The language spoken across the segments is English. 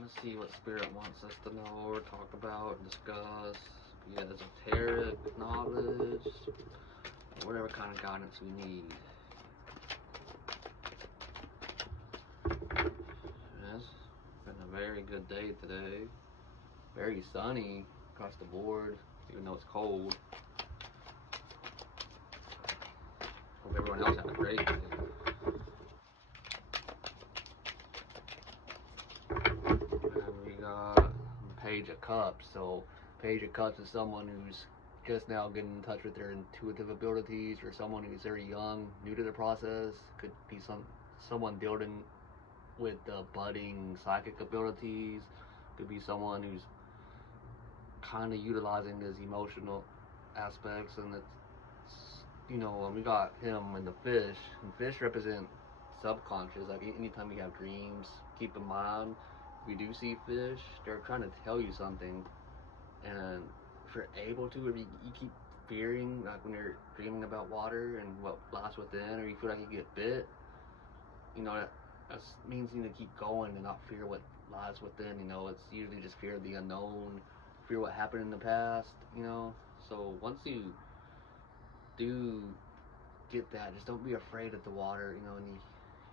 Let's see what spirit wants us to know or talk about, discuss. Be it esoteric knowledge, whatever kind of guidance we need. It's been a very good day today. Very sunny across the board, even though it's cold. Hope everyone else had a great day. And we got Page of Cups. So Page of Cups is someone who's just now getting in touch with their intuitive abilities, or someone who's very young, new to the process. Could be someone dealing with budding psychic abilities. Could be someone who's kind of utilizing his emotional aspects, and it's, you know, we got him in the fish, and fish represent subconscious. Like anytime you have dreams, keep in mind, if you do see fish, they're trying to tell you something. And if you're able to, or you keep fearing, like when you're dreaming about water and what lies within, or you feel like you get bit, you know, that means you need to keep going and not fear what lies within. You know, it's usually just fear of the unknown, fear what happened in the past, you know. So once you do get that, just don't be afraid of the water, you know, any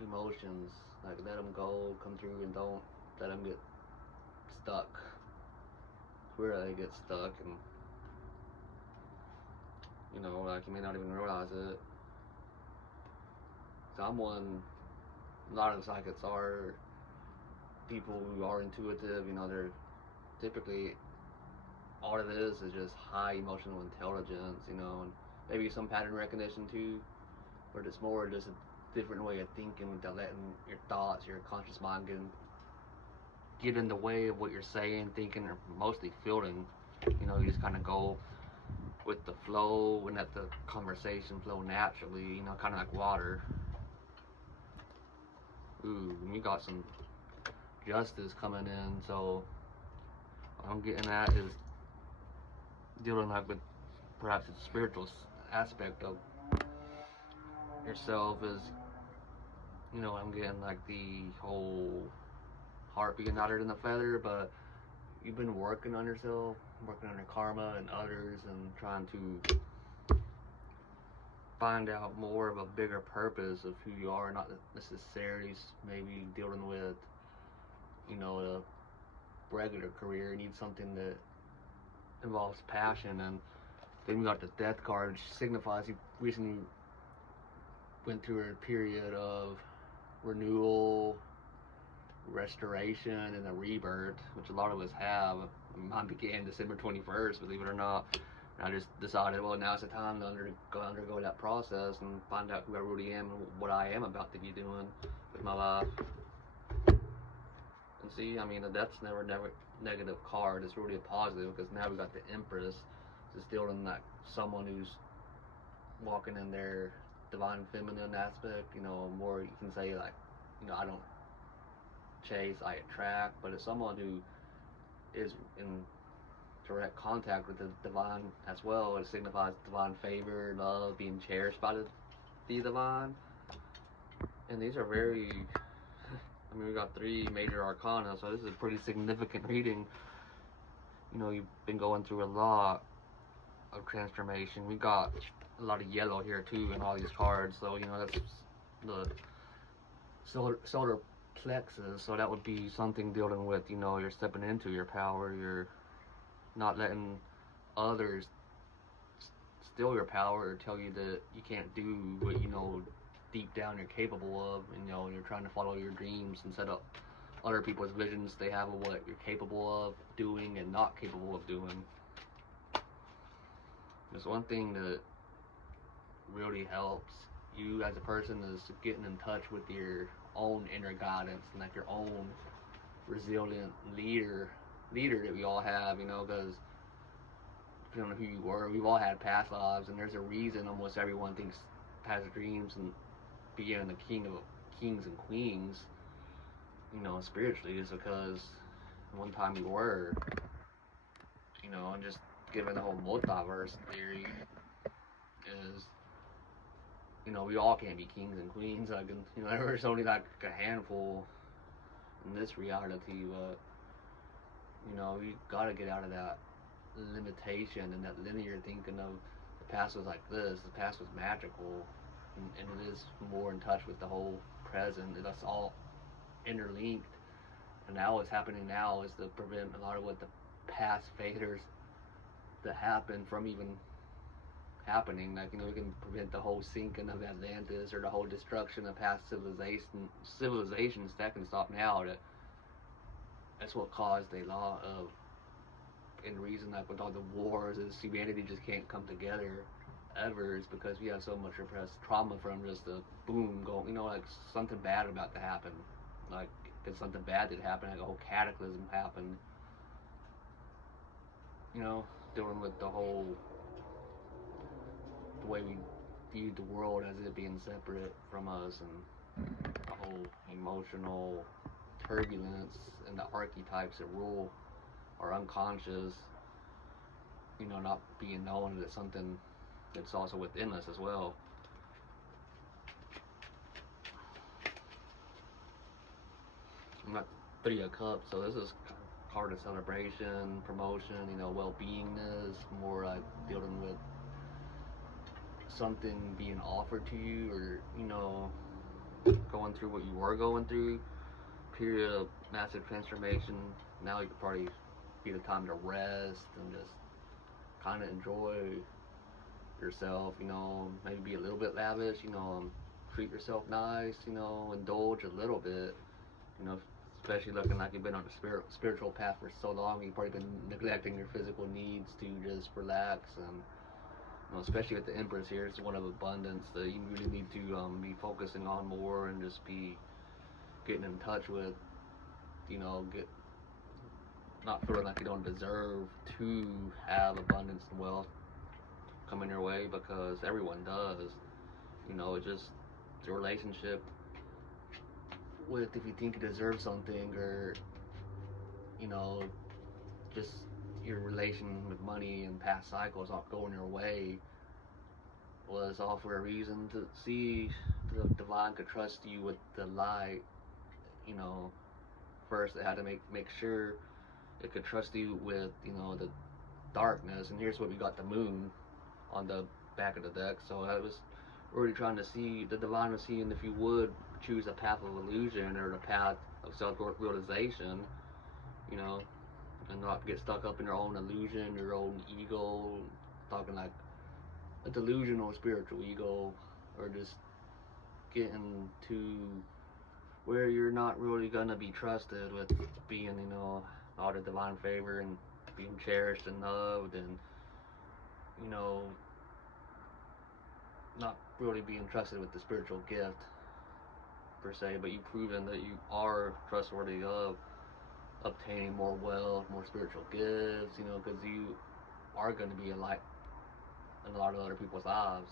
emotions. Like, let them go, come through, and don't let them get stuck where they get stuck. And, you know, like, you may not even realize it. A lot of the psychics are people who are intuitive, you know. They're typically, all it is just high emotional intelligence, you know, and maybe some pattern recognition too, but it's more just a different way of thinking without letting your thoughts, your conscious mind get in the way of what you're saying, thinking, or mostly feeling. You know, you just kind of go with the flow and let the conversation flow naturally, you know, kind of like water. Ooh, we got some justice coming in, so what I'm getting at is dealing like with perhaps the spiritual aspect of yourself. Is, you know, I'm getting like the whole heart being lighter than the feather, but you've been working on yourself, working on your karma and others, and trying to find out more of a bigger purpose of who you are, not necessarily maybe dealing with, you know, a regular career. You need something that involves passion. And then we got the death card, which signifies you recently went through a period of renewal, restoration, and a rebirth, which a lot of us have. Mine began December 21st, believe it or not. And I just decided, well, now's the time to undergo that process and find out who I really am and what I am about to be doing with my life. And see, I mean, the death's never negative card. It's really a positive, because now we got the Empress. It's still in that someone who's walking in their divine feminine aspect. You know, more, you can say, like, you know, I don't chase, I attract, but it's someone who is in direct contact with the divine as well. It signifies divine favor, love, being cherished by the divine. And these are very, I mean, we got 3 major arcana, so this is a pretty significant reading. You know, you've been going through a lot of transformation. We got a lot of yellow here too in all these cards, so, you know, that's the solar plexus, so that would be something dealing with, you know, you're stepping into your power, you're not letting others steal your power or tell you that you can't do what, you know, deep down you're capable of. And, you know, you're trying to follow your dreams and set up other people's visions they have of what you're capable of doing and not capable of doing. There's one thing that really helps you as a person is getting in touch with your own inner guidance, and like your own resilient leader that we all have, you know, because depending on who you were, we've all had past lives, and there's a reason almost everyone thinks has dreams and being the king of kings and queens, you know, spiritually, is because one time you were, you know. And just given the whole multiverse theory is, you know, we all can't be kings and queens. Like, you know, there's only like a handful in this reality, but you know, you gotta get out of that limitation and that linear thinking of the past was like this, the past was magical, and it is more in touch with the whole present, and that's all interlinked. And now what's happening now is to prevent a lot of what the past failures that happened from even happening. Like, you know, we can prevent the whole sinking of Atlantis or the whole destruction of past civilizations. That can stop now. That's what caused a lot of, and the reason, like with all the wars, is humanity just can't come together ever, is because we have so much repressed trauma from just a boom going, you know, like something bad about to happen, like if something bad did happen, like a whole cataclysm happened, you know, dealing with the whole, the way we viewed the world as it being separate from us, and the whole emotional turbulence and the archetypes that rule our unconscious, you know, not being known that it's something that's also within us as well. I'm not Three of Cups, so this is card of celebration, promotion, you know, well-beingness, more like dealing with something being offered to you, or, you know, going through what you were going through, period of massive transformation. Now you could probably be the time to rest and just kind of enjoy yourself, you know, maybe be a little bit lavish, you know, treat yourself nice, you know, indulge a little bit, you know, especially looking like you've been on a spiritual path for so long, you've probably been neglecting your physical needs to just relax. And you know, especially with the Empress here, it's one of abundance that you really need to be focusing on more, and just be getting in touch with, you know, not feeling like you don't deserve to have abundance and wealth coming your way, because everyone does. You know, it's just your relationship with, if you think you deserve something, or, you know, just your relation with money and past cycles not going your way, was all for a reason, to see the divine could trust you with the light. You know, first it had to make sure it could trust you with, you know, the darkness. And here's what we got: the moon on the back of the deck. So I was already trying to see, the divine was seeing if you would choose a path of illusion or the path of self-realization, you know, and not get stuck up in your own illusion, your own ego, talking like a delusional spiritual ego, or just getting to where you're not really gonna be trusted with being, you know, all the divine favor and being cherished and loved, and, you know, not really being trusted with the spiritual gift per se, but you've proven that you are trustworthy of obtaining more wealth, more spiritual gifts, you know, because you are going to be a light in a lot of other people's lives.